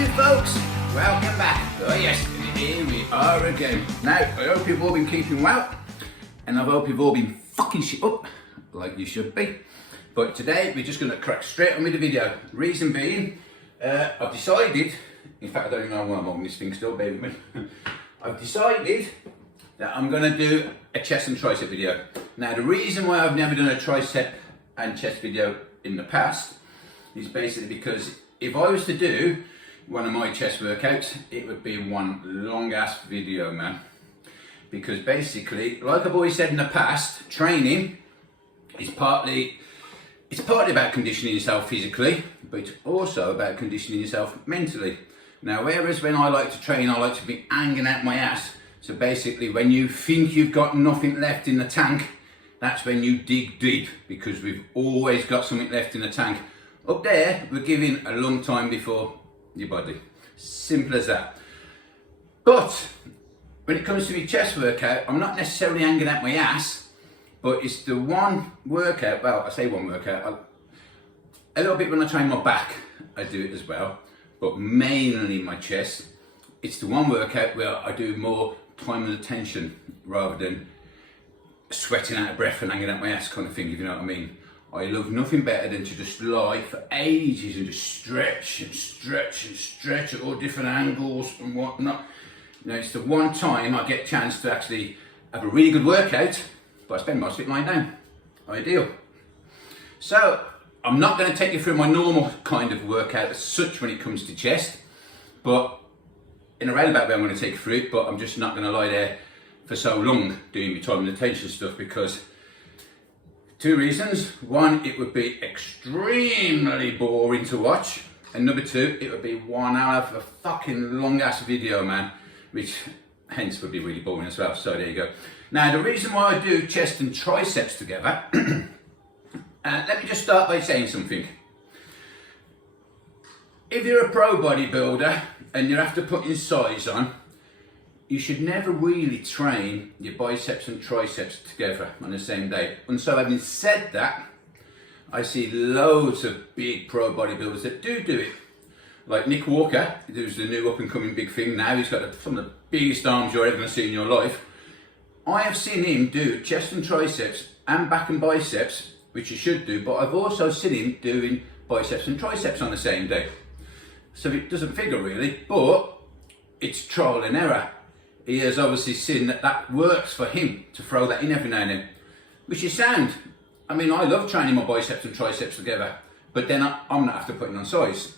do, folks? Welcome back. Oh yes, here we are again. Now, I hope you've all been keeping well, and I hope you've all been fucking shit up, like you should be. But today, we're just going to crack straight on with the video. Reason being, I've decided, in fact I don't even know why I'm on this thing still, bear with me. I've decided that I'm going to do a chest and tricep video. Now, the reason why I've never done a tricep and chest video in the past is basically because if I was to do one of my chest workouts, it would be one long ass video, man. Because basically, like I've always said in the past, training is partly about conditioning yourself physically, but it's also about conditioning yourself mentally. Now, whereas when I like to train, I like to be hanging out my ass. So basically, when you think you've got nothing left in the tank, that's when you dig deep, because we've always got something left in the tank. Up there, we're giving a long time before your body. Simple as that. But when it comes to my chest workout, I'm not necessarily hanging out my ass, but it's the one workout, well, I say one workout, a little bit when I train my back, I do it as well, but mainly my chest. It's the one workout where I do more time and attention rather than sweating out of breath and hanging out my ass kind of thing, if you know what I mean. I love nothing better than to just lie for ages and just stretch and stretch and stretch at all different angles and whatnot. You know, it's the one time I get a chance to actually have a really good workout, but I spend most of it lying down. Ideal. So, I'm not going to take you through my normal kind of workout as such when it comes to chest, but in a roundabout way I'm going to take you through it, but I'm just not going to lie there for so long doing my time and attention stuff, because two reasons. One, it would be extremely boring to watch, and number two, it would be 1 hour of a fucking long ass video, man, which hence would be really boring as well. So there you go. Now, the reason why I do chest and triceps together, let me just start by saying something. If you're a pro bodybuilder and you're after putting size on, you should never really train your biceps and triceps together on the same day. And so having said that, I see loads of big pro bodybuilders that do it. Like Nick Walker, who's the new up and coming big thing now. He's got some of the biggest arms you're ever going to see in your life. I have seen him do chest and triceps and back and biceps, which he should do, but I've also seen him doing biceps and triceps on the same day. So it doesn't figure really, but it's trial and error. He has obviously seen that that works for him to throw that in every now and then, which is sound. I mean, I love training my biceps and triceps together, but then I'm not after putting on size.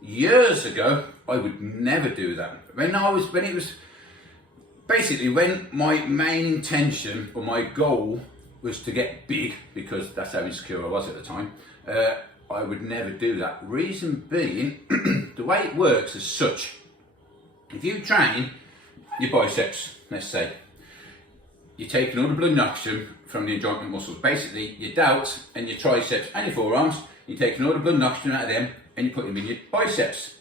Years ago, I would never do that. When my main intention or my goal was to get big, because that's how insecure I was at the time, I would never do that. Reason being, the way it works is such. If you train your biceps, let's say, you're taking all the blood and oxygen from the adjoining muscles, basically your delts and your triceps and your forearms, you're taking all the blood and oxygen out of them and you're putting them in your biceps.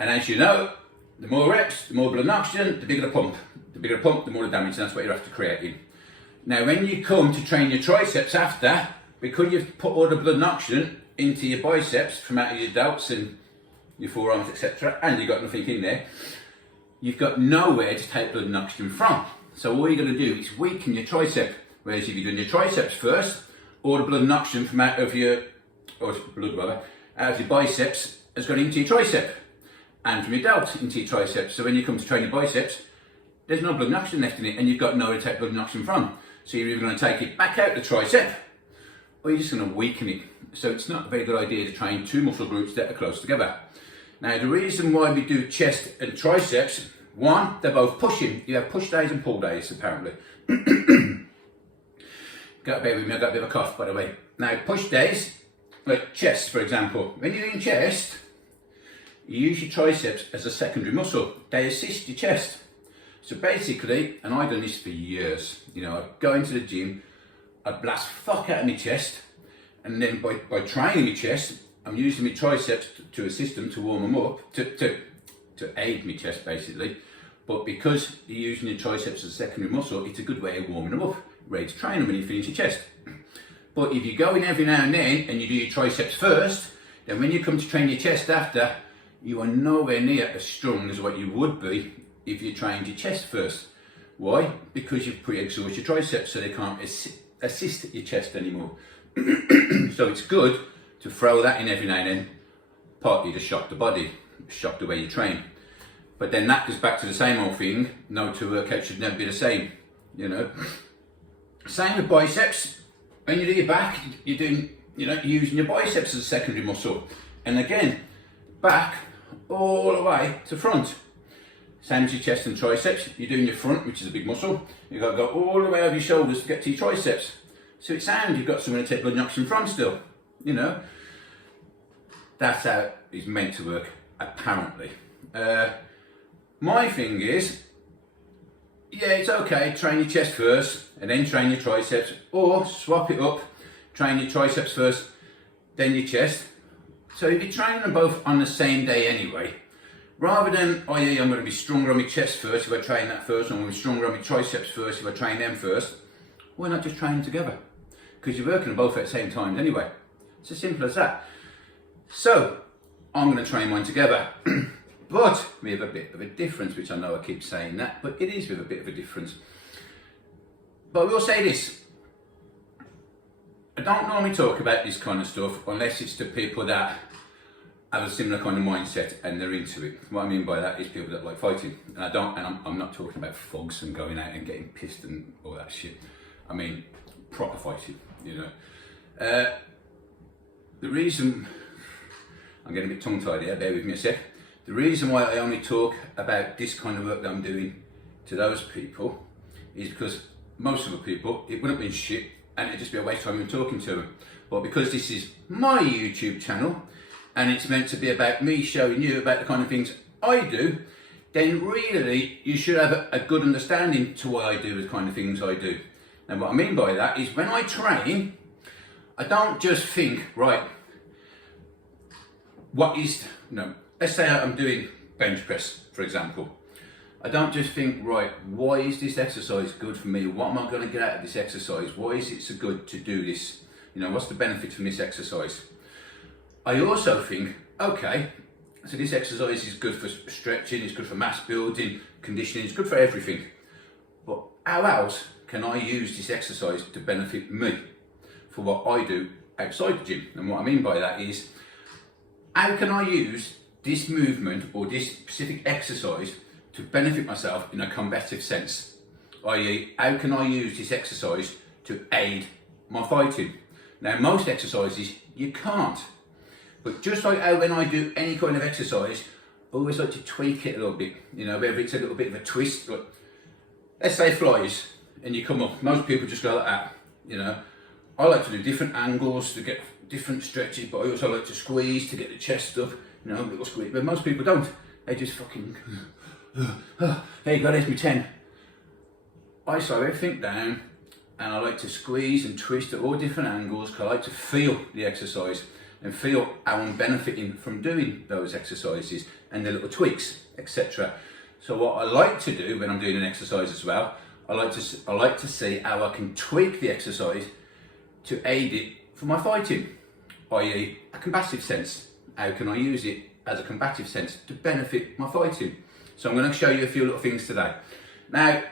And as you know, the more reps, the more blood and oxygen, the bigger the pump. The bigger the pump, the more the damage, and that's what you're after creating. Now when you come to train your triceps after, because you've put all the blood and oxygen into your biceps from out of your delts and your forearms, etc., and you've got nothing in there, you've got nowhere to take blood and oxygen from. So all you're going to do is weaken your tricep. Whereas if you're doing your triceps first, all the blood and oxygen from out of your, out of your biceps has gone into your tricep, and from your delts into your triceps. So when you come to train your biceps, there's no blood and oxygen left in it, and you've got nowhere to take blood and oxygen from. So you're either going to take it back out the tricep, or you're just going to weaken it. So it's not a very good idea to train two muscle groups that are close together. Now, the reason why we do chest and triceps, one, they're both pushing. You have push days and pull days, apparently. Got to bear with me, I've got a bit of a cough, by the way. Now, push days, like chest, for example. When you're doing chest, you use your triceps as a secondary muscle. They assist your chest. So basically, and I've done this for years, you know, I'd go into the gym, I'd blast fuck out of my chest, and then by training your chest, I'm using my triceps to assist them, to warm them up, to aid my chest basically. But because you're using your triceps as a secondary muscle, it's a good way of warming them up, ready to train them when you finish your chest. But if you go in every now and then and you do your triceps first, then when you come to train your chest after, you are nowhere near as strong as what you would be if you trained your chest first. Why? Because you've pre-exhausted your triceps, so they can't assist your chest anymore. So it's good to throw that in every now and then, partly to shock the body, shock the way you train. But then that goes back to the same old thing, no two workouts should never be the same, you know. Same with biceps. When you do your back, you're doing, using your biceps as a secondary muscle. And again, back all the way to front. Same as your chest and triceps, you're doing your front, which is a big muscle. You've got to go all the way over your shoulders to get to your triceps. So it sounds you've got someone to take blood knocks in front still, That's how it's meant to work, apparently. My thing is, yeah, it's okay, train your chest first and then train your triceps, or swap it up, train your triceps first, then your chest. So if you're training them both on the same day anyway, rather than, oh yeah, I'm going to be stronger on my chest first if I train that first, and I'm going to be stronger on my triceps first if I train them first, why not just train them together? Because you're working them both at the same time anyway. It's as simple as that. So, I'm going to train mine together. But we have a bit of a difference, which I know I keep saying that, but it is with a bit of a difference. But I will say this. I don't normally talk about this kind of stuff unless it's to people that have a similar kind of mindset and they're into it. What I mean by that is people that like fighting. And I'm not talking about thugs and going out and getting pissed and all that shit. I mean proper fighting, The reason, I'm getting a bit tongue-tied here, bear with me a sec. The reason why I only talk about this kind of work that I'm doing to those people is because most of the people, it wouldn't be shit and it'd just be a waste of time in talking to them. But because this is my YouTube channel and it's meant to be about me showing you about the kind of things I do, then really you should have a good understanding to why I do the kind of things I do. And what I mean by that is when I train, I don't just think, right, let's say I'm doing bench press, for example. I don't just think, right, why is this exercise good for me? What am I going to get out of this exercise? Why is it so good to do this? What's the benefit from this exercise? I also think, okay, so this exercise is good for stretching, it's good for mass building, conditioning, it's good for everything. But how else can I use this exercise to benefit me for what I do outside the gym? And what I mean by that is, how can I use this movement or this specific exercise to benefit myself in a combative sense? I.e., how can I use this exercise to aid my fighting? Now, most exercises you can't, but just like how when I do any kind of exercise, I always like to tweak it a little bit, whether it's a little bit of a twist. But let's say flies, and you come up, most people just go like that, I like to do different angles to get different stretches, but I also like to squeeze to get the chest up, a little squeeze. But most people don't. They just fucking, there you go, there's my 10. I slow everything down, and I like to squeeze and twist at all different angles, because I like to feel the exercise and feel how I'm benefiting from doing those exercises and the little tweaks, etc. So what I like to do when I'm doing an exercise as well, I like to see how I can tweak the exercise to aid it for my fighting, i.e. a combative sense. How can I use it as a combative sense to benefit my fighting? So I'm going to show you a few little things today. Now,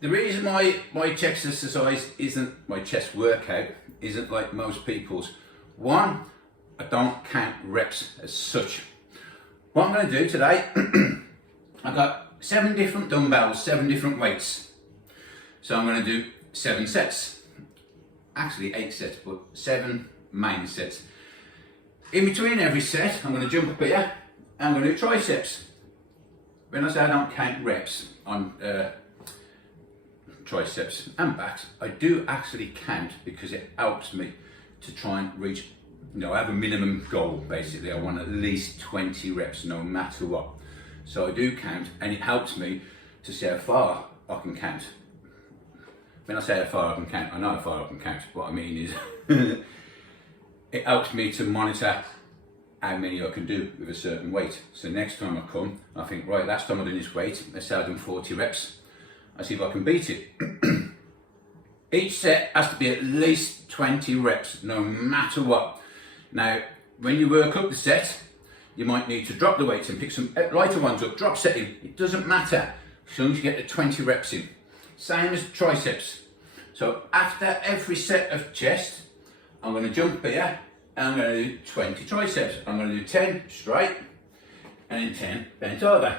the reason my chest exercise isn't, my chest workout isn't like most people's. One, I don't count reps as such. What I'm going to do today, I've got 7 different dumbbells, 7 different weights. So I'm going to do 7 sets. Actually 8 sets, but 7 main sets. In between every set, I'm going to jump up here and I'm going to do triceps. When I say I don't count reps on triceps and backs, I do actually count because it helps me to try and reach, I have a minimum goal basically. I want at least 20 reps no matter what. So I do count, and it helps me to see how far I can count. When I say how far I can count, I know how far I can count. What I mean is, it helps me to monitor how many I can do with a certain weight. So next time I come, I think, right, last time I did this weight, let's say I've done 40 reps. I see if I can beat it. Each set has to be at least 20 reps, no matter what. Now, when you work up the set, you might need to drop the weights and pick some lighter ones up, drop setting. It doesn't matter, as long as you get the 20 reps in. Same as triceps. So after every set of chest, I'm going to jump here and I'm going to do 20 triceps. I'm going to do 10 straight and then 10 bent over.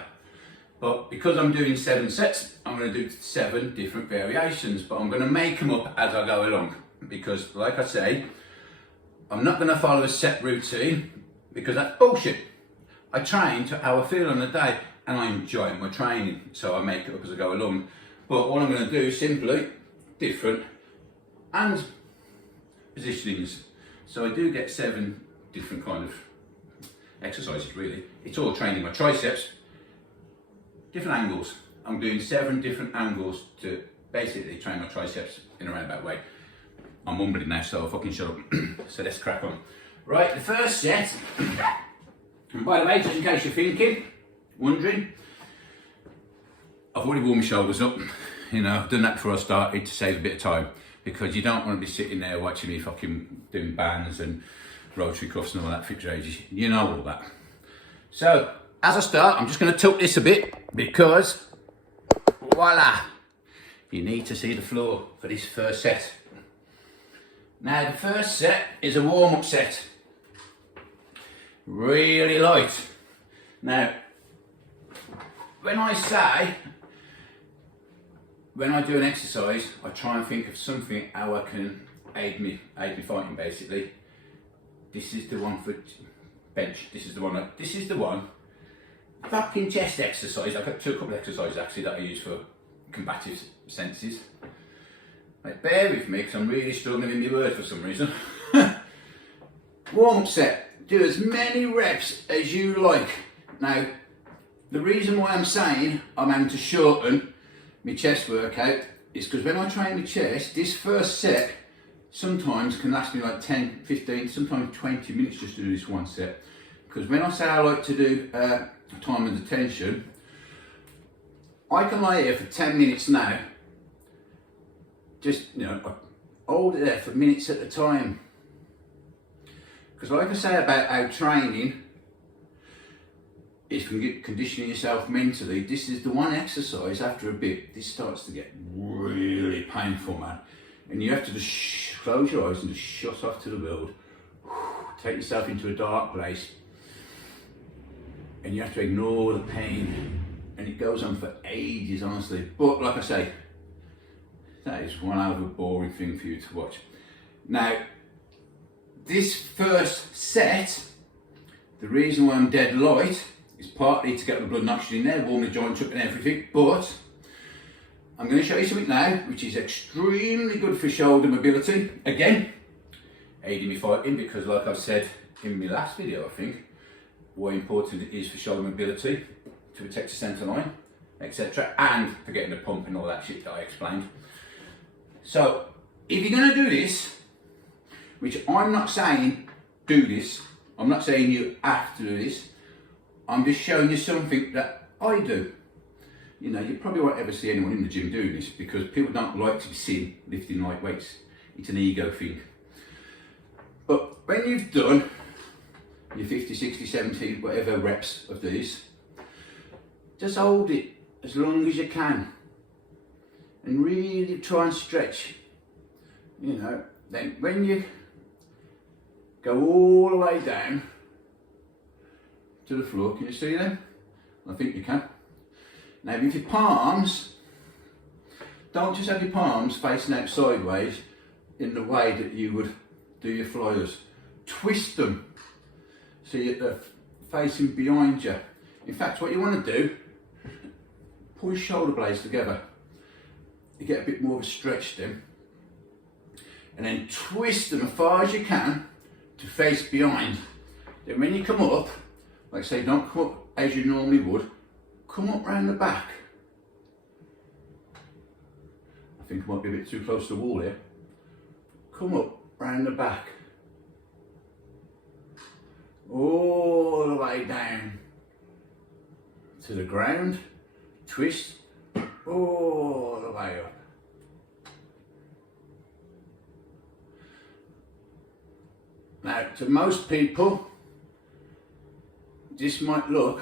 But because I'm doing 7 sets, I'm going to do 7 different variations, but I'm going to make them up as I go along. Because like I say, I'm not going to follow a set routine because that's bullshit. I train to how I feel on the day and I enjoy my training, so I make it up as I go along. But all I'm going to do is simply different and positionings. So I do get 7 different kind of exercises really. It's all training my triceps, different angles. I'm doing 7 different angles to basically train my triceps in a roundabout way. I'm mumbling now, so I'll fucking shut up. So let's crack on. Right, the first set, and by the way, just in case you're wondering, I've already warmed my shoulders up. You know, I've done that before I started to save a bit of time, because you don't want to be sitting there watching me fucking doing bands and rotary cuffs and all that for ages. You know all that. So, as I start, I'm just going to tilt this a bit because, voila, you need to see the floor for this first set. Now, the first set is a warm-up set. Really light. Now, when I do an exercise, I try and think of something how I can aid me fighting basically. This is the one for bench. This is the one. Fucking chest exercise. I've got a couple of exercises actually that I use for combative senses. Like, bear with me because I'm really struggling in my word for some reason. Warm-up set. Do as many reps as you like. Now, the reason why I'm saying I'm having to shorten my chest workout is because when I train my chest, this first set sometimes can last me like 10, 15, sometimes 20 minutes just to do this one set. Because when I say I like to do time and attention, I can lie here for 10 minutes now, just, you know, hold it there for minutes at a time. Because like I say about how training is conditioning yourself mentally, this is the one exercise after a bit, this starts to get really painful, man. And you have to just close your eyes and just shut off to the world. Take yourself into a dark place. And you have to ignore the pain. And it goes on for ages, honestly. But like I say, that is one out of a boring thing for you to watch. Now, this first set, the reason why I'm dead light is partly to get the blood and oxygen in there, warm the joints up and everything, but I'm going to show you something now which is extremely good for shoulder mobility. Again, aiding me fighting, because like I've said in my last video, I think, what important it is for shoulder mobility, to protect the centre line, etc. and for getting the pump and all that shit that I explained. So, if you're going to do this, which I'm not saying do this, I'm not saying you have to do this, I'm just showing you something that I do. You know, you probably won't ever see anyone in the gym doing this because people don't like to be seen lifting light weights. It's an ego thing. But when you've done your 50, 60, 70, whatever reps of these, just hold it as long as you can and really try and stretch. You know, then when you go all the way down to the floor, can you see them? I think you can. Now with your palms, don't just have your palms facing out sideways in the way that you would do your flyers. Twist them so you're facing behind you. In fact, what you want to do, pull your shoulder blades together. You get a bit more of a stretch then. And then twist them as far as you can to face behind. Then when you come up, like I say, don't come up as you normally would, come up round the back. I think I might be a bit too close to the wall here. Come up round the back. All the way down to the ground, twist, all the way up. Now, to most people, this might look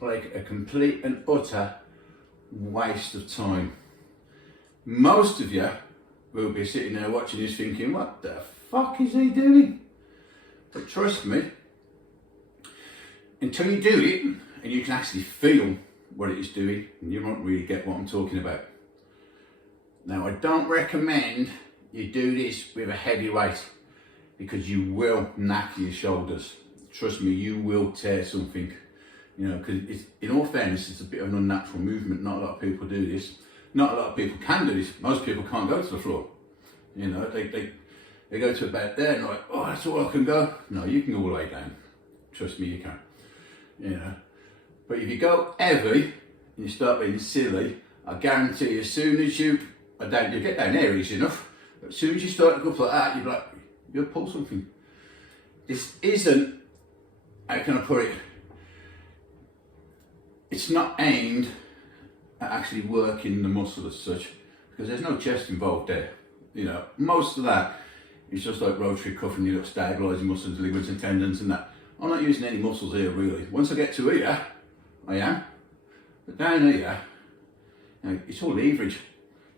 like a complete and utter waste of time. Most of you will be sitting there watching this thinking, what the fuck is he doing? But trust me, until you do it and you can actually feel what it is doing, you won't really get what I'm talking about. Now, I don't recommend you do this with a heavy weight because you will knack your shoulders. Trust me, you will tear something. You know, because in all fairness, it's a bit of an unnatural movement. Not a lot of people do this. Not a lot of people can do this. Most people can't go to the floor. You know, they go to about there and like, oh, that's all I can go. No, you can go all the way down. Trust me, you can. You know, but if you go heavy and you start being silly, I guarantee as soon as you get down there easy enough. But as soon as you start to go up like that, you're like, you'll pull something. This isn't, how can I put it? It's not aimed at actually working the muscle as such, because there's no chest involved there. You know, most of that is just like rotary cuff and your little stabilising muscles, ligaments and tendons and that. I'm not using any muscles here really. Once I get to here, I am. But down here, you know, it's all leverage.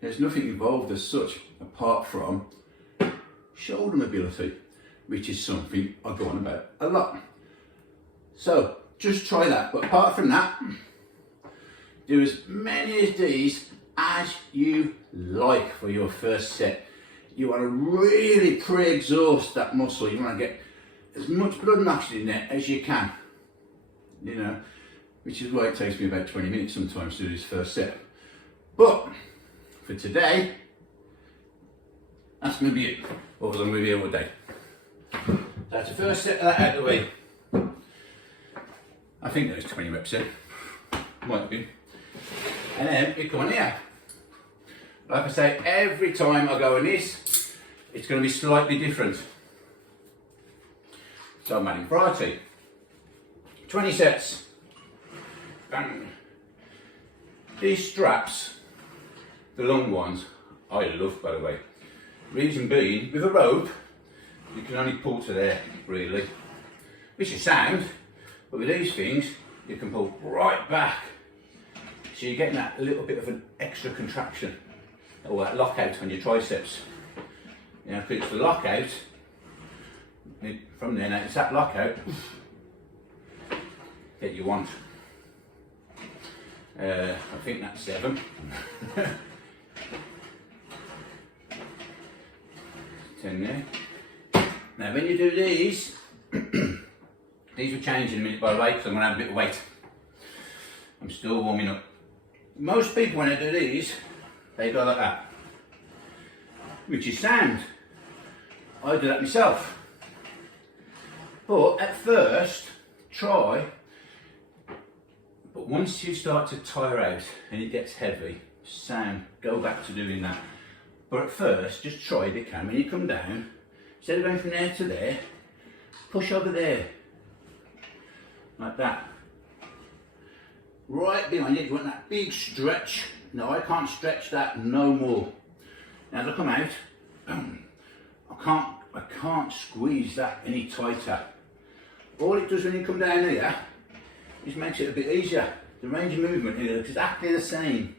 There's nothing involved as such apart from shoulder mobility, which is something I go on about a lot. So just try that. But apart from that, do as many of these as you like for your first set. You want to really pre-exhaust that muscle. You want to get as much blood oxygen in there as you can. You know, which is why it takes me about 20 minutes sometimes to do this first set. But for today, that's going to be it. Otherwise I'm going to be here all day. That's the first set of that out of the way. I think there's 20 reps in. Might be. And then we come on here. Like I say, every time I go in this, it's going to be slightly different. So I'm adding variety. 20 sets. Bang. These straps, the long ones, I love, by the way. Reason being, with a rope, you can only pull to there, really. Which is sound, but with these things, you can pull right back. So you're getting that little bit of an extra contraction, or that lockout on your triceps. You know, if it's the lockout, from there, now it's that lockout that you want. I think that's 7. 10 there. Now when you do these, these will change in a minute by the way, because I'm going to add a bit of weight. I'm still warming up. Most people when they do these, they go like that, which is sound. I do that myself. But at first, try, but once you start to tire out and it gets heavy, sound, go back to doing that. But at first, just try if you can. When you come down, instead of going from there to there, push over there, like that. Right behind it, you want that big stretch. No, I can't stretch that no more. Now as I come out, I can't squeeze that any tighter. All it does when you come down here, just makes it a bit easier. The range of movement is exactly the same.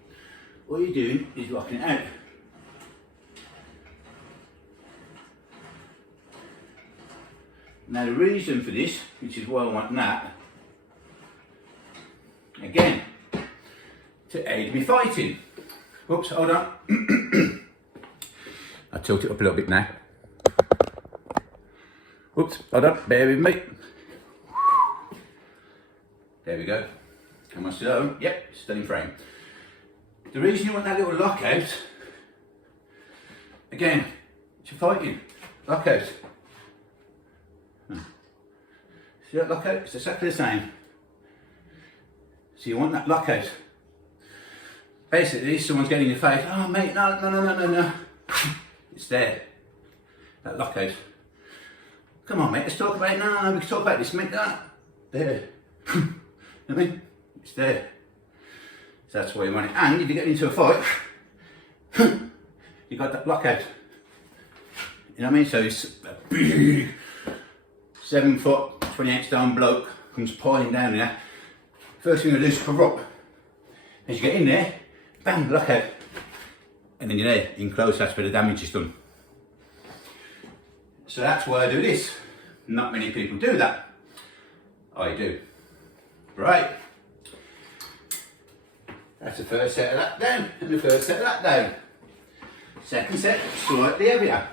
All you're doing is locking it out. Now the reason for this, which is why I want that, again, to aid me fighting. Whoops, hold on. I'll tilt it up a little bit now. Whoops, hold on, bear with me. There we go. Am I still on? Yep, still in frame. The reason you want that little lockout, again, it's your fighting. Lockout. See that lockout? It's exactly the same. So you want that lockout. Basically, someone's getting in your face. Oh mate, no. It's there. That lockout. Come on mate, let's talk about it. No, we can talk about this, mate. That. There. I mean, it's there. So that's why you want it. And if you get into a fight, you got that lockout. You know what I mean? So it's a big 7 foot, 28 stone bloke comes piling down there, first thing I do is cover up. As you get in there, bam, lock out. And then you're there, in close, that's where the damage is done. So that's why I do this. Not many people do that. I do. Right. That's the first set of that down, and the first set of that down. Second set, slightly heavier.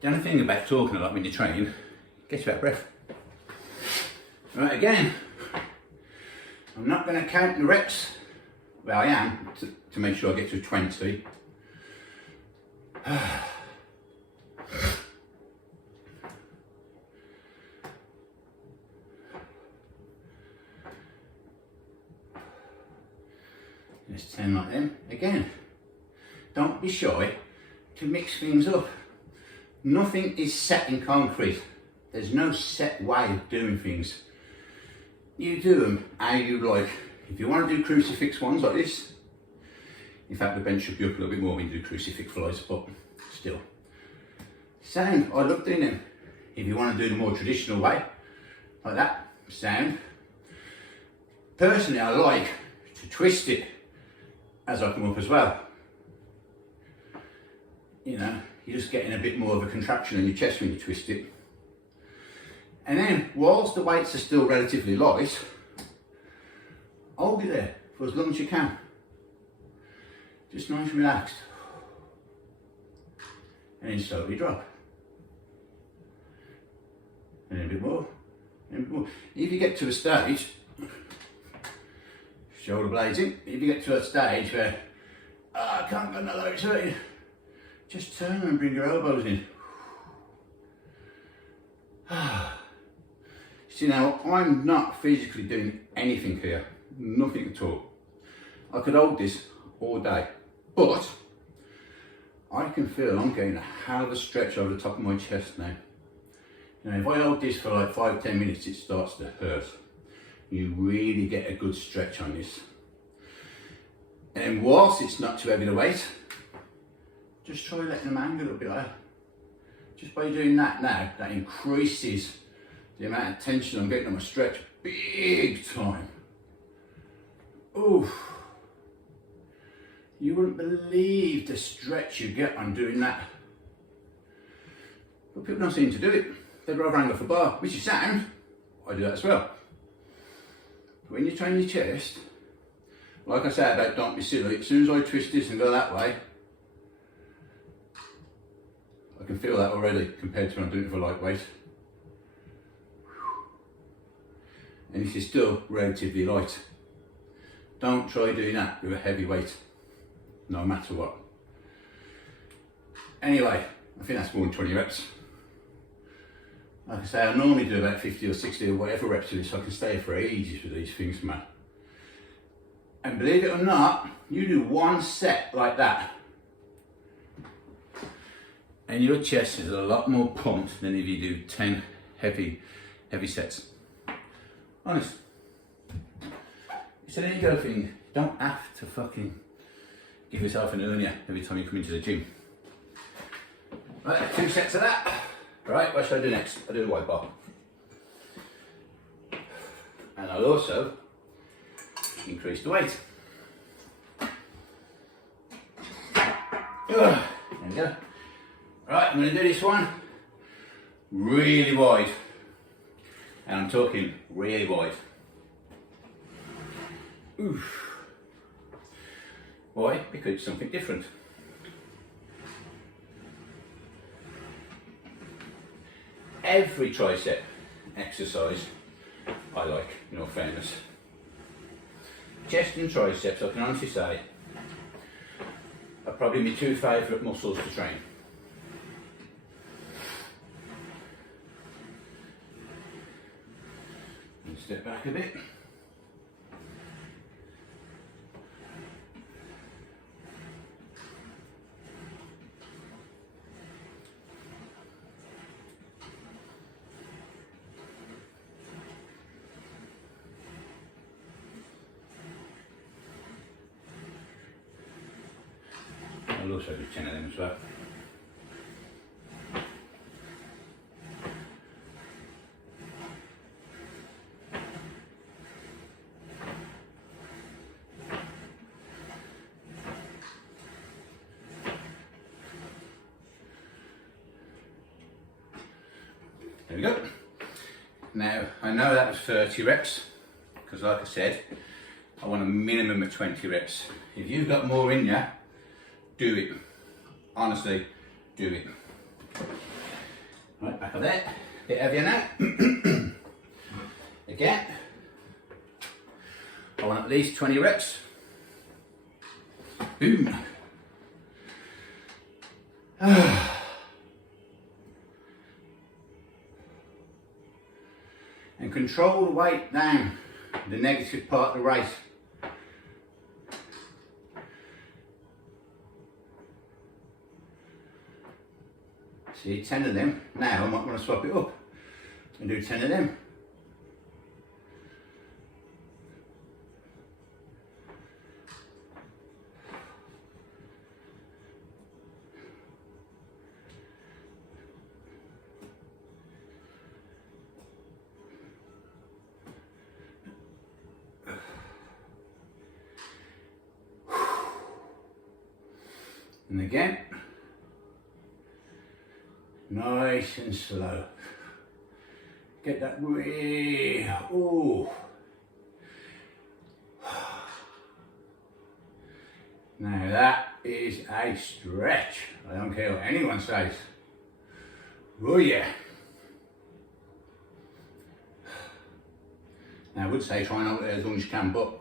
The only thing about talking a lot when you're training, gets you out of breath. Right, again, I'm not going to count the reps. Well, I am, to make sure I get to 20. There's 10 like them. Again, don't be shy to mix things up. Nothing is set in concrete. There's no set way of doing things. You do them how you like. If you want to do crucifix ones like this, in fact the bench should be up a little bit more when you do crucifix flies, but still. Sound, I love doing them. If you want to do the more traditional way, like that, sound. Personally, I like to twist it as I come up as well. You know, you're just getting a bit more of a contraction in your chest when you twist it. And then, whilst the weights are still relatively light, hold it there for as long as you can. Just nice and relaxed. And then slowly drop. And then a bit more, and a bit more. If you get to a stage, shoulder blades in, if you get to a stage where, I can't go another way, just turn and bring your elbows in. See now, I'm not physically doing anything here, nothing at all. I could hold this all day, but I can feel I'm getting a hell of a stretch over the top of my chest now. You know, if I hold this for like 5-10 minutes, it starts to hurt. You really get a good stretch on this. And whilst it's not too heavy to weight, just try letting them hang a little bit higher. Just by doing that now, that increases the amount of tension I'm getting on my stretch big time. Oof. You wouldn't believe the stretch you get on doing that. But people don't seem to do it. They'd rather hang off a bar, which is sound. I do that as well. But when you train your chest, like I said about don't be silly, as soon as I twist this and go that way, I can feel that already compared to when I'm doing it for lightweight. And this is still relatively light. Don't try doing that with a heavy weight, no matter what. Anyway, I think that's more than 20 reps. Like I say, I normally do about 50 or 60 or whatever reps of this, so I can stay for ages with these things, man. And believe it or not, you do one set like that, and your chest is a lot more pumped than if you do 10 heavy sets. Honest. It's an ego thing. You don't have to fucking give yourself an hernia every time you come into the gym. Right, 2 sets of that. Right, what should I do next? I'll do the white bar. And I'll also increase the weight. There we go. Right, I'm going to do this one really wide. And I'm talking really wide. Oof. Why? Because it's something different. Every tricep exercise I like, in all fairness. Chest and triceps, I can honestly say, are probably my 2 favourite muscles to train. And step back a bit. I'll also do 10 of them as well. There we go. Now, I know that was 30 reps, because like I said, I want a minimum of 20 reps. If you've got more in you, do it. Honestly, do it. Right, back of there. Bit heavier now. Again, I want at least 20 reps. Boom. And control the weight down, the negative part of the race. See, 10 of them. Now I might want to swap it up and do 10 of them. And again, nice and slow. Get that way. Oh. Now that is a stretch. I don't care what anyone says. Oh yeah. Now I would say try and hold it as long as you can, but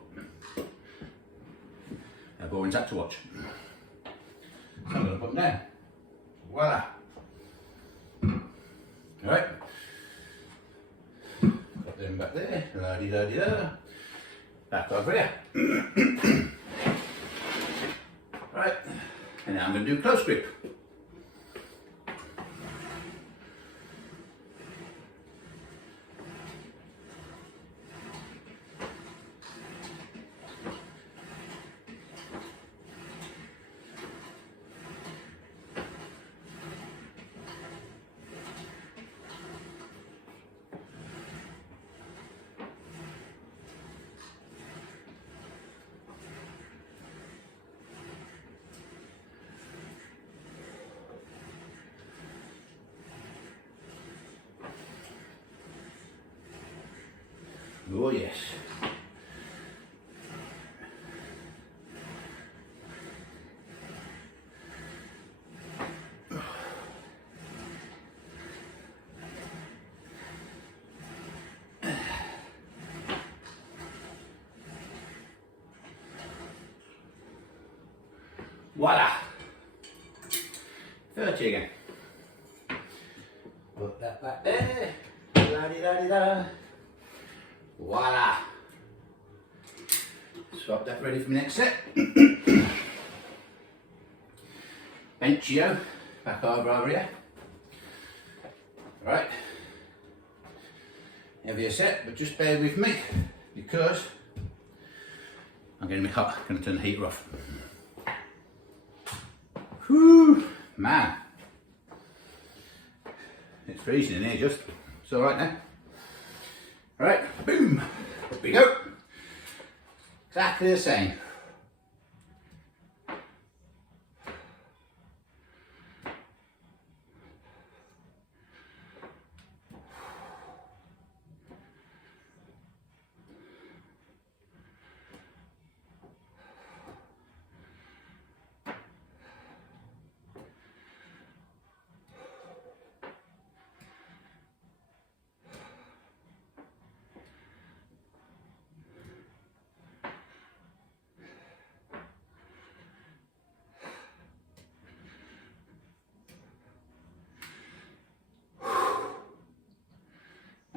they're boring to watch. So I'm going to put them down. Voila. Alright. Got them back there. La-di-da-di-da. Back over here. Right. And now I'm going to do close grip. Oh yes. Voila. 30 again. Put that back there. La-di-da-di-da. Voila. Swap that ready for the next set. Benchio, back over here. Right. Heavier set, but just bear with me because I'm getting me hot, going to turn the heater off. Whew, man. It's freezing in here just. It's alright now. Right, boom, up we go. Exactly the same.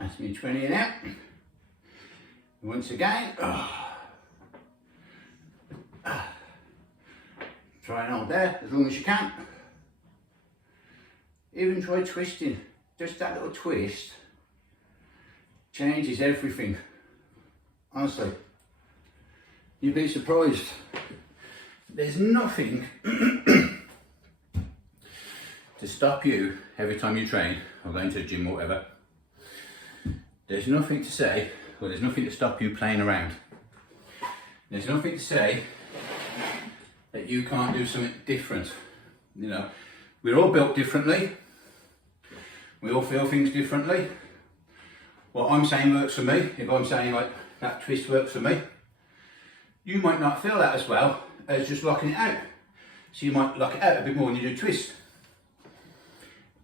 That's me 20 and out. Once again, try and hold there as long as you can. Even try twisting. Just that little twist changes everything. Honestly, you'd be surprised. There's nothing to stop you every time you train or go into the gym or whatever. There's nothing to say, or there's nothing to stop you playing around. There's nothing to say that you can't do something different. You know, we're all built differently. We all feel things differently. What I'm saying works for me. If I'm saying like that twist works for me, you might not feel that as well as just locking it out. So you might lock it out a bit more when you do twist.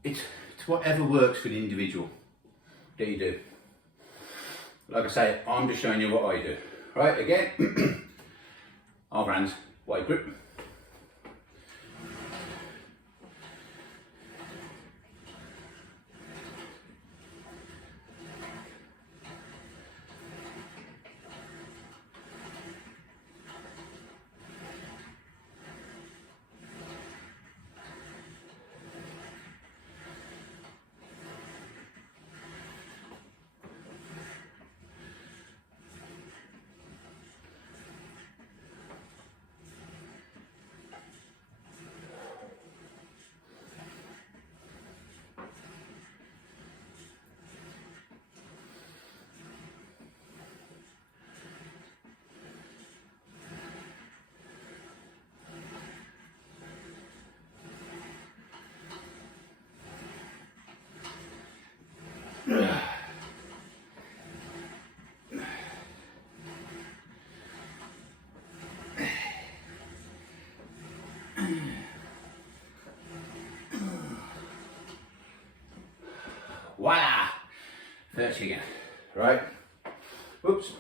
It's whatever works for the individual that you do. Like I say, I'm just showing you what I do. Right, again, our hands, wide grip. Voila! 30 again. Right. Oops.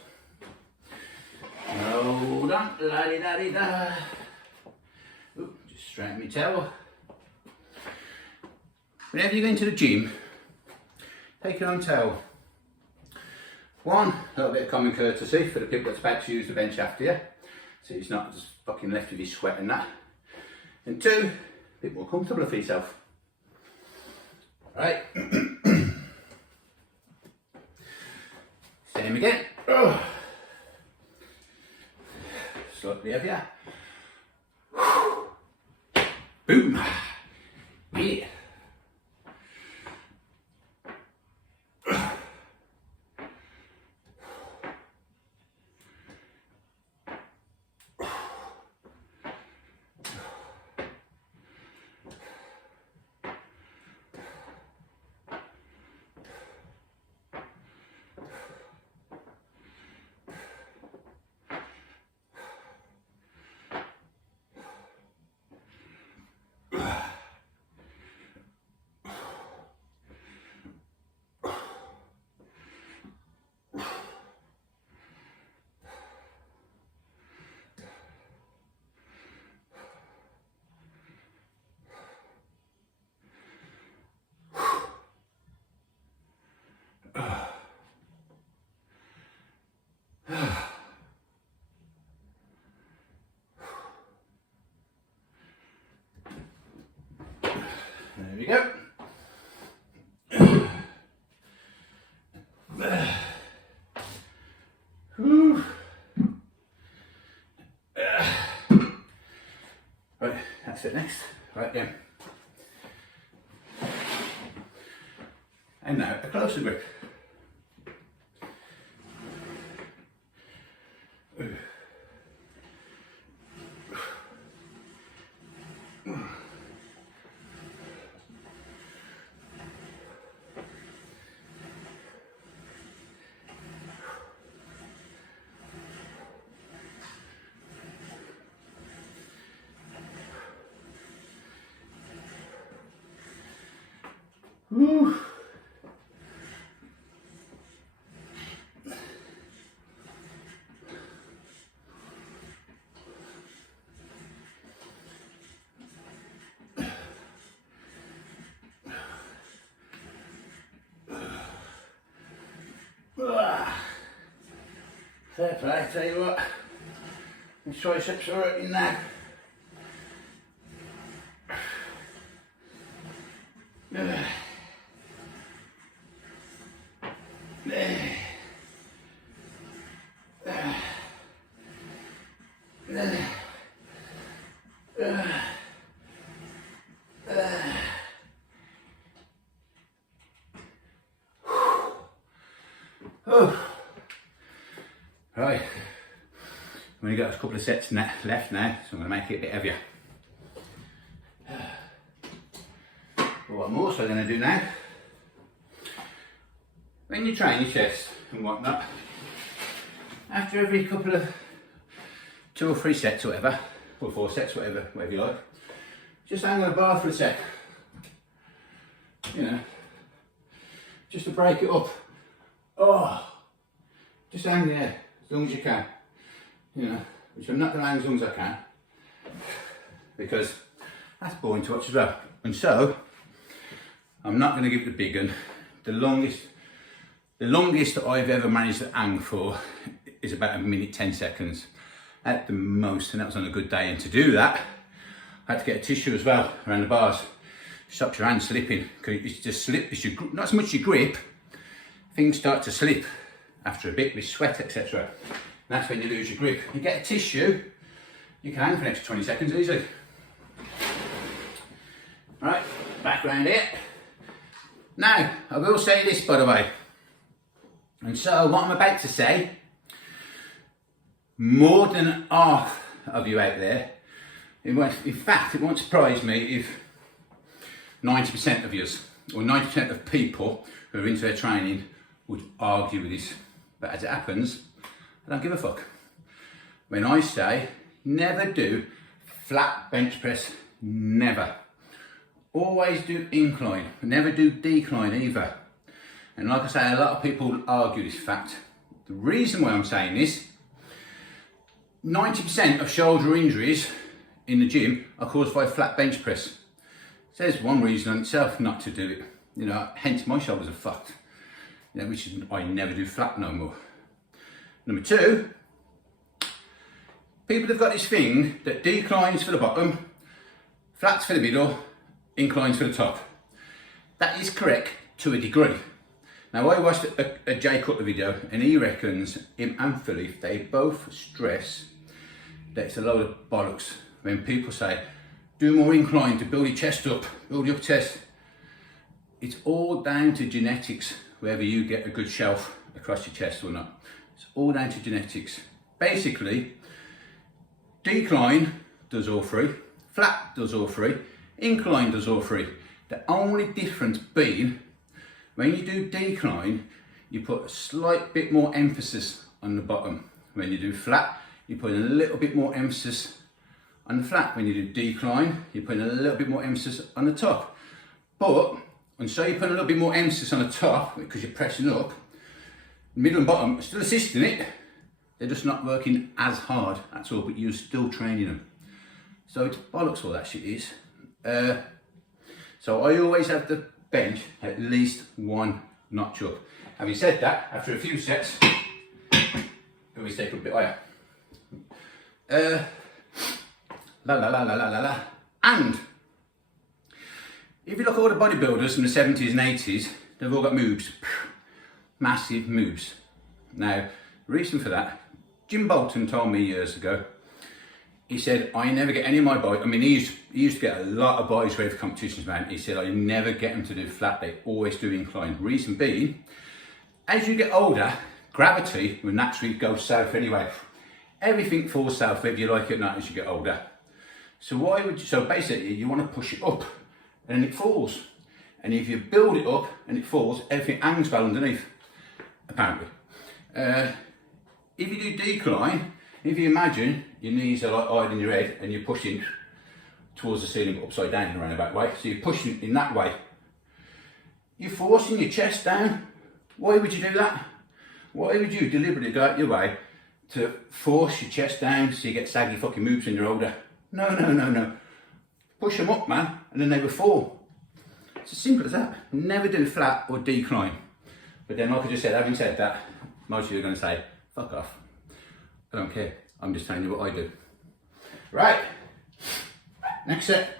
Hold on. La-di-da-di-da. Oop, just straighten my towel. Whenever you go into the gym, take your own towel. One, a little bit of common courtesy for the people that's about to use the bench after you, so it's not just fucking left with your sweat and that. And two, a bit more comfortable for yourself. Right. Same again. Slightly heavier. Boom. Yeah. There we go. Right, that's it next. Right, yeah. And now a closer grip. Woo. Fair play, I tell you what, my triceps are hurting now. Oh. Right, we've only got a couple of sets left now, so I'm going to make it a bit heavier. But what I'm also going to do now when you train your chest and whatnot, after every couple of 2 or 3 sets or whatever, or 4 sets, whatever you like, just hang on the bar for a sec. You know, just to break it up. Oh, just hang there as long as you can. You know, which I'm not going to hang as long as I can, because that's boring to watch as well. And so, I'm not going to give it the big one. The longest that I've ever managed to hang for is about 1 minute 10 seconds at the most, and that was on a good day. And to do that, I had to get a tissue as well around the bars. Stops your hand slipping, because it's just slip. It's your, not so much your grip, things start to slip after a bit with sweat, etc. That's when you lose your grip. You get a tissue, you can hang for an extra 20 seconds easily. Right, back around here. Now, I will say this, by the way. And so, what I'm about to say, more than half of you out there, in fact, it won't surprise me if 90% of yous, or 90% of people who are into their training would argue with this. But as it happens, I don't give a fuck. When I say, never do flat bench press, never. Always do incline, never do decline either. And like I say, a lot of people argue this fact. The reason why I'm saying this, 90% of shoulder injuries in the gym are caused by flat bench press. So there's one reason on itself not to do it. You know, hence my shoulders are fucked. You know, which is, I never do flat no more. Number 2, people have got this thing that declines for the bottom, flats for the middle, inclines for the top. That is correct to a degree. Now, I watched a Jay Cutler video, and he reckons him and Philip, they both stress that it's a load of bollocks when people say, do more incline to build your chest up, build your chest. It's all down to genetics, whether you get a good shelf across your chest or not. It's all down to genetics. Basically, decline does all 3, flat does all 3, incline does all 3. The only difference being, when you do decline, you put a slight bit more emphasis on the bottom. When you do flat, you put a little bit more emphasis on the flat. When you do decline, you put a little bit more emphasis on the top. But, and so you put a little bit more emphasis on the top because you're pressing up, middle and bottom are still assisting it, they're just not working as hard, that's all, but you're still training them. So it's bollocks all that shit is. So I always have the bench at least 1 notch up. Having said that, after a few sets, we always take it a bit higher. And if you look at all the bodybuilders from the 70s and 80s, they've all got moves, massive moves. Now, the reason for that, Jim Bolton told me years ago, he said, I never get any of my bodies, I mean, he used to get a lot of bodies ready for competitions, man. He said, I never get them to do flat, they always do incline. Reason being, as you get older, gravity will naturally go south anyway. Everything falls south, whether you like it or not, as you get older. So so basically, you want to push it up, and it falls. And if you build it up and it falls, everything hangs well underneath, apparently. If you do decline, if you imagine your knees are like higher than your head and you're pushing towards the ceiling upside down in a roundabout way, so you're pushing in that way, you're forcing your chest down. Why would you do that? Why would you deliberately go out your way to force your chest down so you get saggy fucking moves when you're older? No. Push them up, man, and then they will fall. It's as simple as that. Never do flat or decline. But then, like I just said, having said that, most of you are going to say, fuck off. I don't care. I'm just telling you what I do. Right. Next set.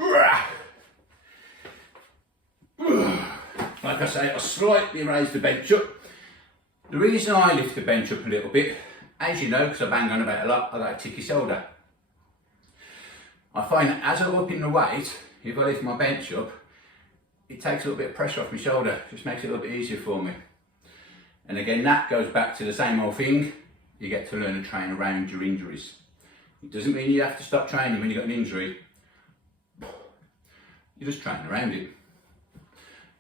Like I say, I slightly raise the bench up. The reason I lift the bench up a little bit, as you know, because I bang on about a lot, I got a ticky shoulder. I find that as I'm upping the weight, if I lift my bench up, it takes a little bit of pressure off my shoulder, just makes it a little bit easier for me. And again, that goes back to the same old thing, you get to learn to train around your injuries. It doesn't mean you have to stop training when you've got an injury, you're just training around it.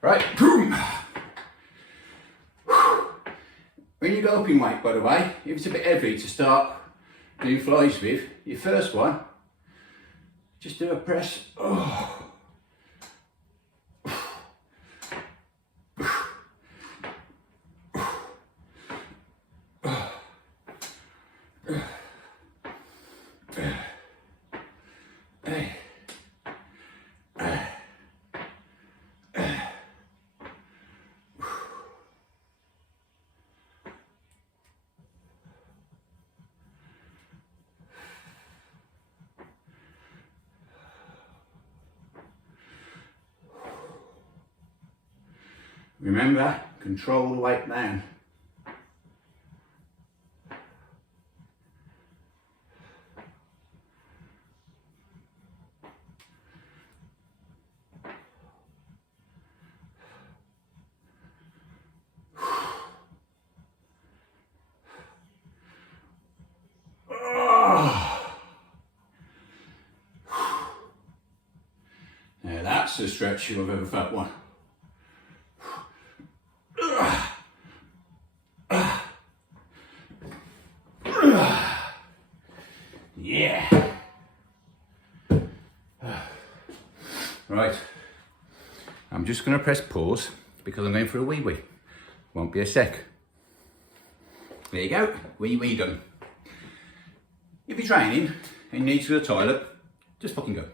Right, boom! when you go up in weight, by the way, if it's a bit heavy to start doing flies with, your first one, just do a press. Oh. Remember, control the weight down. Now that's the stretch I've ever felt one. Yeah. Right. I'm just going to press pause because I'm going for a wee wee. Won't be a sec. There you go. Wee wee done. If you're training and you need to go to the toilet, just fucking go.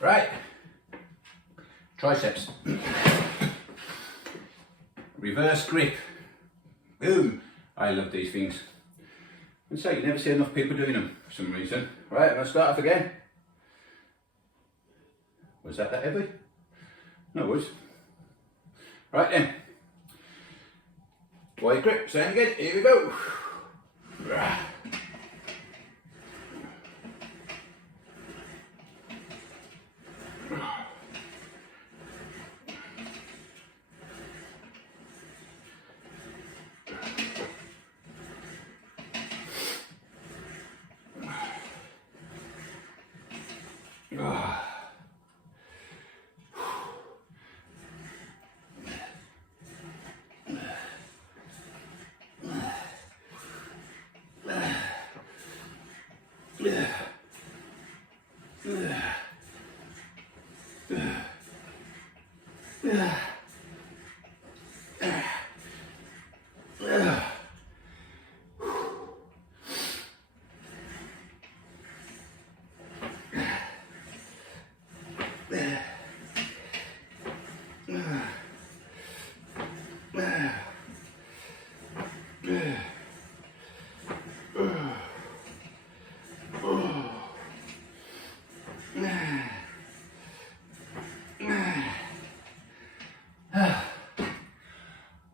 Right. Triceps. Reverse grip. Boom. I love these things. And so you never see enough people doing them for some reason. Right, I'm going to start off again. Was that heavy? No, it was. Right then. Wide grip, same again. Here we go.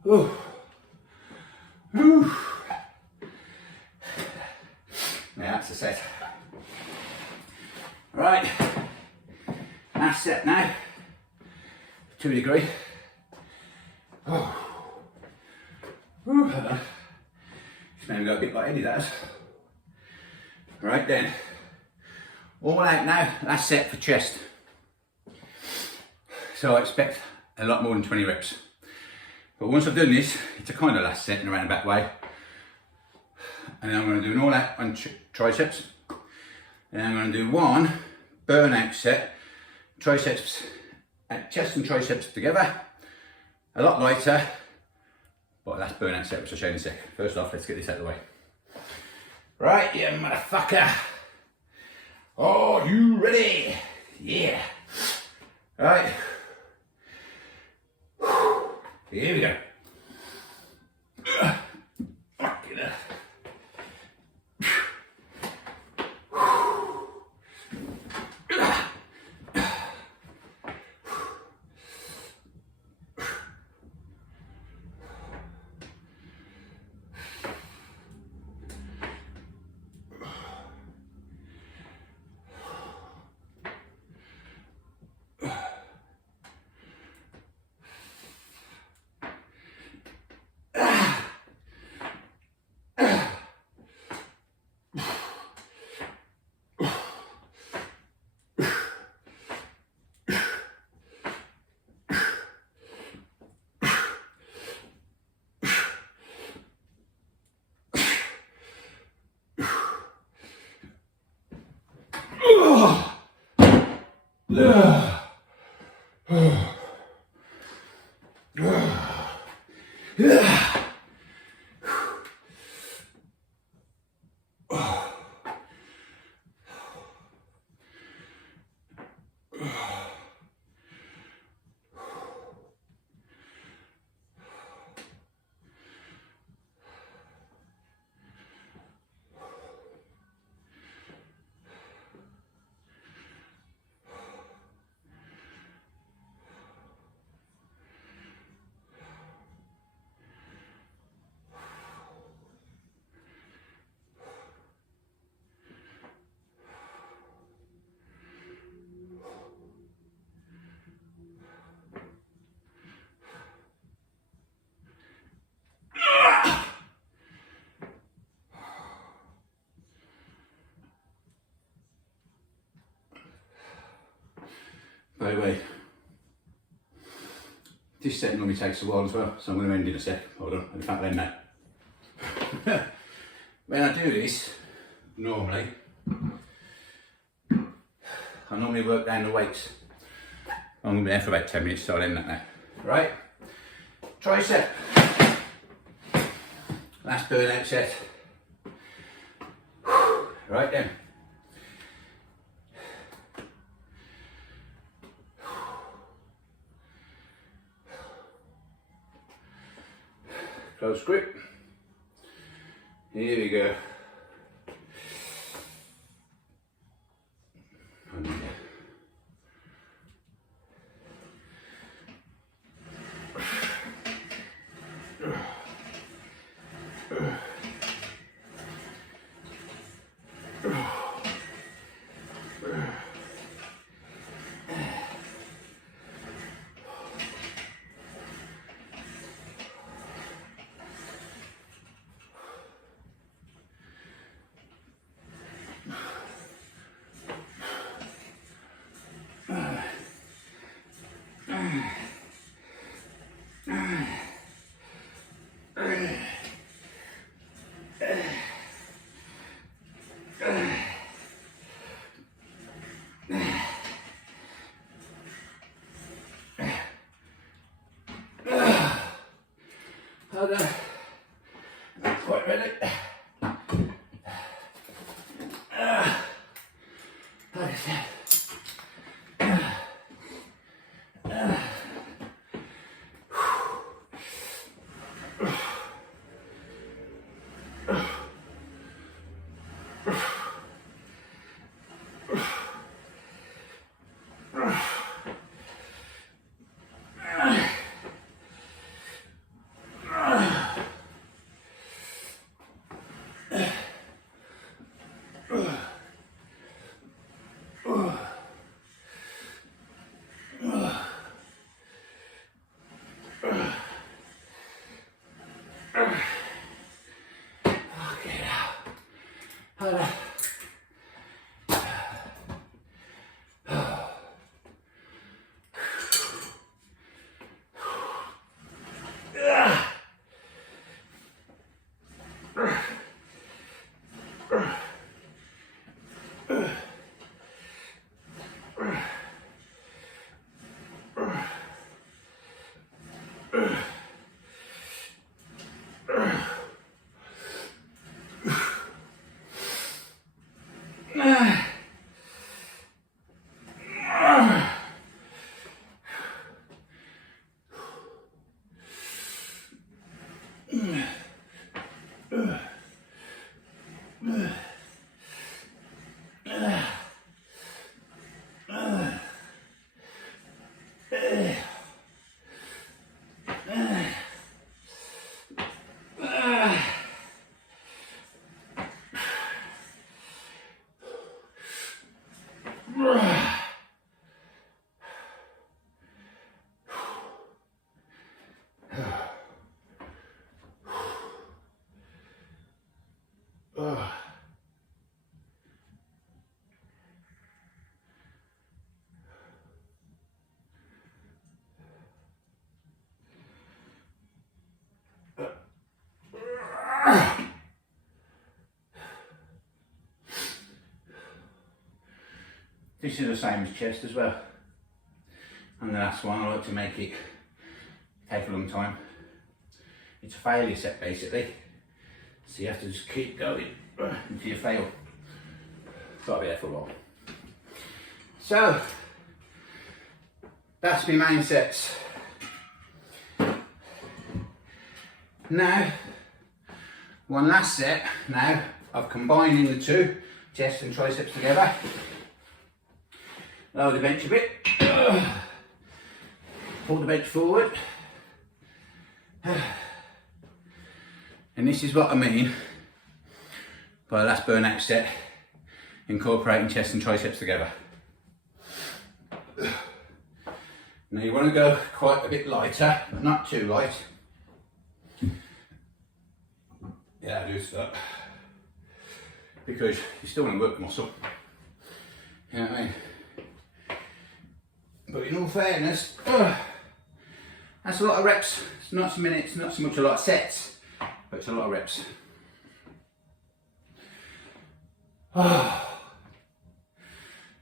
Ooh. Ooh. Now that's a set. Right, last set now, to a degree. Oh. Ooh. Just made me go a bit like Eddie does. Right then, all out now, last set for chest. So I expect a lot more than 20 reps. But once I've done this, it's a kind of last set in a roundabout way. And then I'm going to do an all out on triceps. And I'm going to do one burnout set, triceps, chest and triceps together. A lot lighter, but last burnout set, which I'll show you in a sec. First off, let's get this out of the way. Right, you motherfucker. Are you ready? Yeah. Right. Here we go. Fucking hell. By the way, this set normally takes a while as well, so I'm going to end in a sec. Hold on, in fact then now. When I do this, normally, I normally work down the weights. I'm going to be there for about 10 minutes, so I'll end that now. Right, tricep. Last burnout set. Right then. Close grip. Here we go. Not quite ready. Like I said. This is the same as chest as well. And the last one, I like to make it take a long time. It's a failure set basically. So you have to just keep going until you fail. Got to be there for a while. So, that's my main sets. Now, one last set now of combining the two, chest and triceps together. Lower the bench a bit. Pull the bench forward. And this is what I mean by the last burnout set, incorporating chest and triceps together. Now you want to go quite a bit lighter, but not too light. Yeah, do that. Because you still want to work the muscle. You know what I mean? But in all fairness, that's a lot of reps. It's not so many, it's not so much a lot of sets, but it's a lot of reps. Now,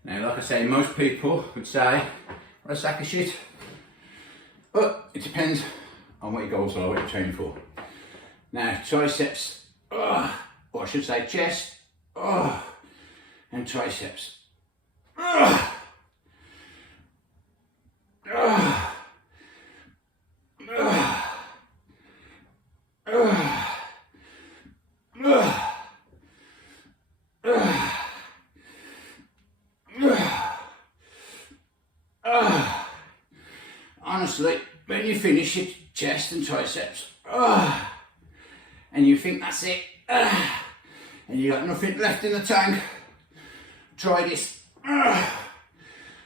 like I say, most people would say, what a sack of shit. But it depends on what your goals are, what you're training for. Now, triceps, or I should say chest, and triceps. Honestly, when you finish your chest and triceps, and you think that's it, and you got nothing left in the tank, try this, and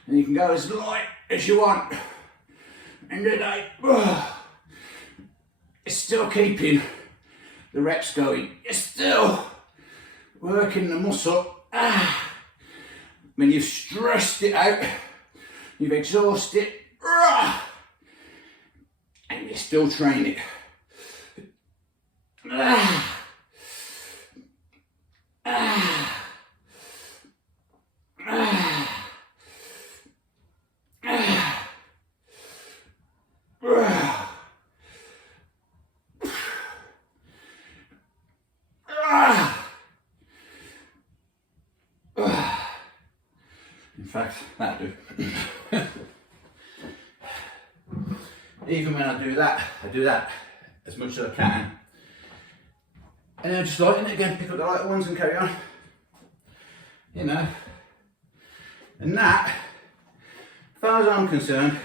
you can go as light as you want, and then it's still keeping the reps going, you're still working the muscle. When you've stressed it out, you've exhausted it, and you still train it. In fact, that'll do. Even when I do that as much as I can. And then just lighten it again, pick up the lighter ones and carry on. You know. And that, as far as I'm concerned,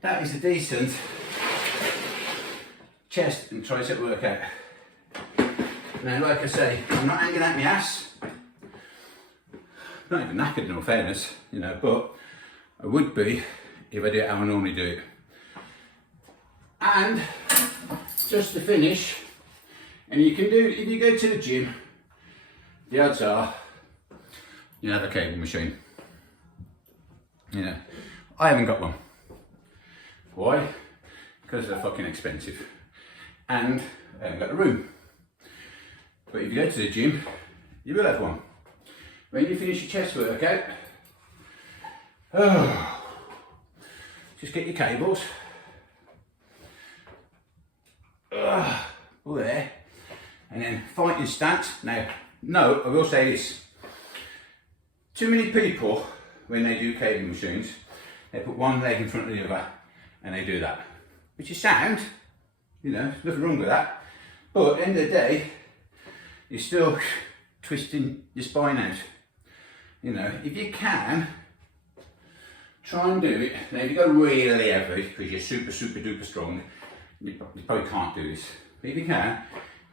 that is a decent chest and tricep workout. Now, like I say, I'm not hanging out my ass. Not even knackered in all fairness, you know, but I would be if I did it how I normally do it. And just to finish, and you can do, if you go to the gym, the odds are you have a cable machine. You know, I haven't got one. Why? Because they're fucking expensive. And I haven't got the room. But if you go to the gym, you will have one. When you finish your chest workout, just get your cables. There. And then fighting stance. Now, no, I will say this. Too many people, when they do cable machines, they put one leg in front of the other and they do that. Which is sound, you know, there's nothing wrong with that. But at the end of the day, you're still twisting your spine out. You know, if you can, try and do it. Now if you go really heavy, because you're super duper strong, you probably can't do this. But if you can,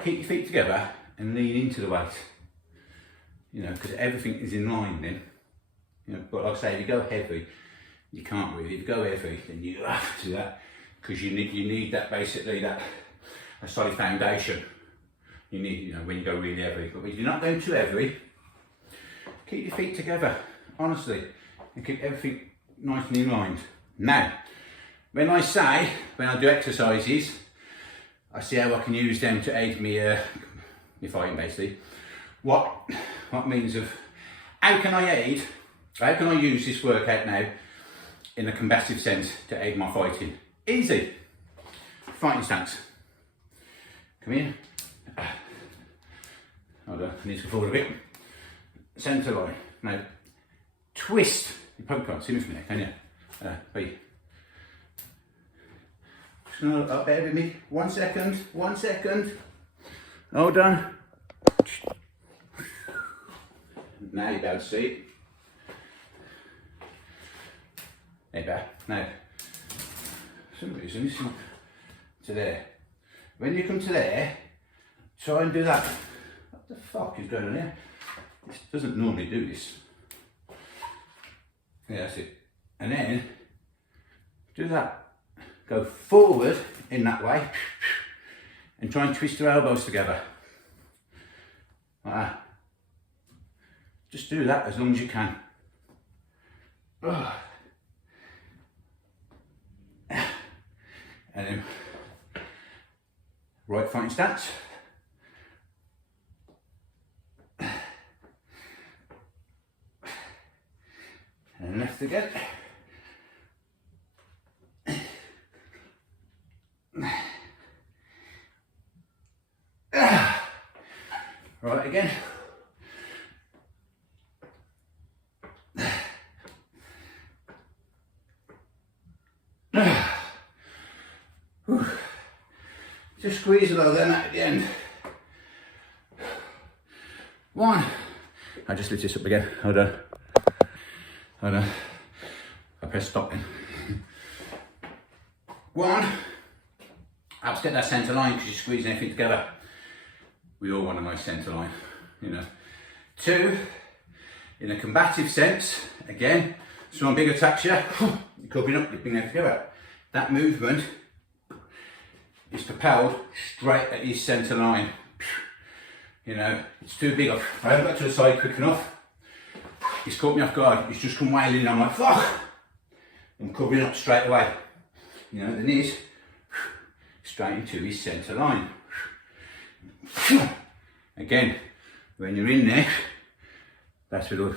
keep your feet together and lean into the weight. You know, because everything is in line then. You know, but like I say, if you go heavy, you can't really. If you go heavy, then you have to do that. Because you need that basically, that a solid foundation. You need, you know, when you go really heavy. But if you're not going too heavy, keep your feet together, honestly, and keep everything nice and in line. Now, when I do exercises, I see how I can use them to aid me, my fighting basically. What means of, how can I aid How can I use this workout now in a combative sense to aid my fighting? Easy. Fighting stance. Come here. Hold on, I need to go forward a bit. Centre line. Now, twist. You probably can't see me from there, can you? Wait. Just gonna look up there with me. 1 second, 1 second. Hold on. Now you're about to see it. There you go. Now, for some reason, this is to there. When you come to there, try and do that. What the fuck is going on here? This doesn't normally do this. Yeah, that's it. And then, do that. Go forward in that way, and try and twist your elbows together. Like that. Just do that as long as you can. And then, right fighting stance. And left again. Right again. Just squeeze a little then at the end. 1. I just lift this up again. Hold on. Hold on. I press stop then. 1. Helps get that centre line because you're squeezing everything together. We all want a nice centre line, you know. 2. In a combative sense, again, someone big attacks you, you're covering up, you're bringing it together. That movement is propelled straight at his centre line. You know, it's too big. I haven't got to the side quick enough. He's caught me off guard. He's just come wailing. I'm like, fuck! I'm covering up straight away. You know, the knees straight into his centre line. Again, when you're in there, that's where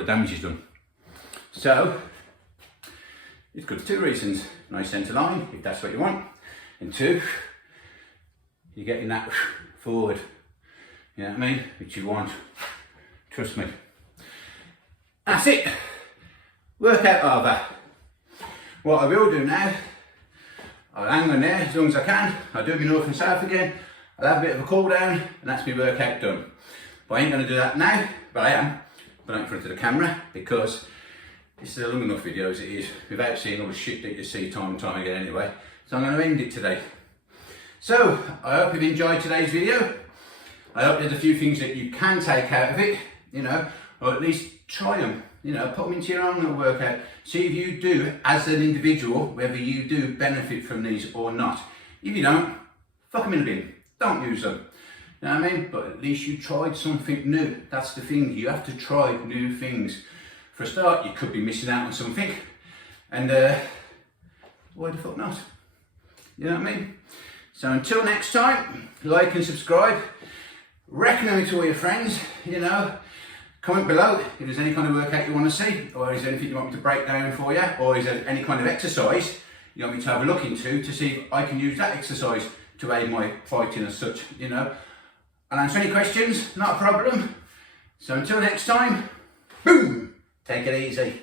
the damage is done. So, it's good for 2 reasons. Nice centre line, if that's what you want. And 2, you're getting that forward. You know what I mean? Which you want. Trust me. That's it. Workout over. What I will do now, I'll hang on there as long as I can. I'll do my north and south again. I'll have a bit of a cool down and that's my workout done. But I ain't going to do that now, but I am. But not in front of the camera because this is a long enough video as it is without seeing all the shit that you see time and time again anyway. So I'm going to end it today. So I hope you've enjoyed today's video. I hope there's a few things that you can take out of it, you know, or at least try them, you know, put them into your own little workout. See if you do, as an individual, whether you do benefit from these or not. If you don't, fuck them in the bin. Don't use them. You know what I mean? But at least you tried something new. That's the thing. You have to try new things. For a start, you could be missing out on something. And why the fuck not? You know what I mean? So until next time, like and subscribe. Recommend it to all your friends, you know. Comment below if there's any kind of workout you want to see, or is there anything you want me to break down for you, or is there any kind of exercise you want me to have a look into to see if I can use that exercise to aid my fighting as such, you know. I'll answer any questions, not a problem. So until next time, boom, take it easy.